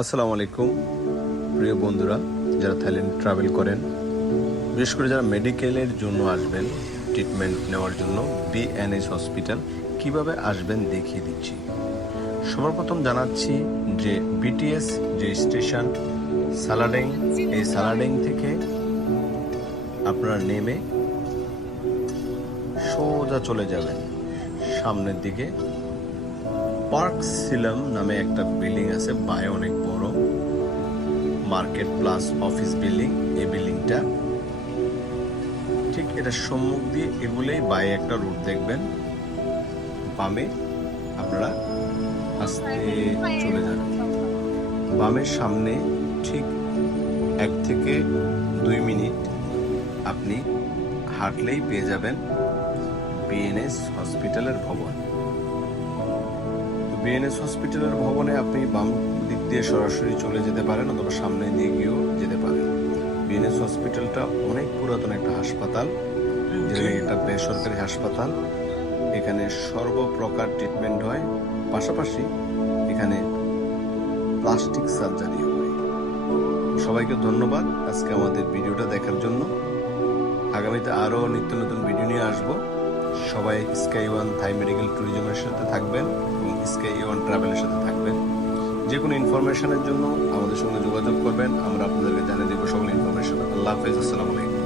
আসসালামু আলাইকুম প্রিয় বন্ধুরা, যারা থাইল্যান্ড ট্রাভেল করেন, বিশেষ করে যারা মেডিকেলের জন্য আসবেন, ট্রিটমেন্ট নেওয়ার জন্য বিএনএস হসপিটাল কিভাবে আসবেন দেখিয়ে দিচ্ছি। সবার প্রথম জানাচ্ছি যে বিটিএস যে স্টেশন সালাডেং, এই সালাডেং থেকে আপনারা নেমে সোজা চলে যাবেন সামনের দিকে। পার্ক সিলাম নামে একটা বিল্ডিং আছে, বায়ে অনেক বড় মার্কেট প্লাস অফিস বিল্ডিং। এই বিল্ডিংটা ঠিক এটা সম্মুখ দিয়ে এগুলোই বায়ে একটা রোড দেখবেন, বামে আপনারা আস্তে চলে যাবেন। বামের সামনে ঠিক 1 থেকে 2 মিনিট আপনি হাঁটলেই পেয়ে যাবেন বিএনএস হসপিটালের ভবন। বিএনএস হসপিটালের ভবনে আপনি বাম দিক দিয়ে সরাসরি চলে যেতে পারেন অথবা সামনে দিয়ে গিয়েও যেতে পারেন। বিএনএস হসপিটালটা অনেক পুরাতন একটা হাসপাতাল, যেটা একটা বেসরকারি হাসপাতাল। এখানে সর্বপ্রকার ট্রিটমেন্ট হয়, পাশাপাশি এখানে প্লাস্টিক সার্জারিও হয়। সবাইকে ধন্যবাদ আজকে আমাদের ভিডিওটা দেখার জন্য। আগামীতে আরও নিত্য নতুন ভিডিও নিয়ে আসবো। সবাই স্কাই ওয়ান থাই মেডিকেল ট্যুরিজমের সাথে থাকবেন এবং স্কাই ওয়ান ট্রাভেলের সাথে থাকবেন। যে কোনো ইনফরমেশনের জন্য আমাদের সঙ্গে যোগাযোগ করবেন, আমরা আপনাদেরকে জানিয়ে দেবো সকল ইনফরমেশন। আল্লাহ হাফেজ, আসসালামু আলাইকুম।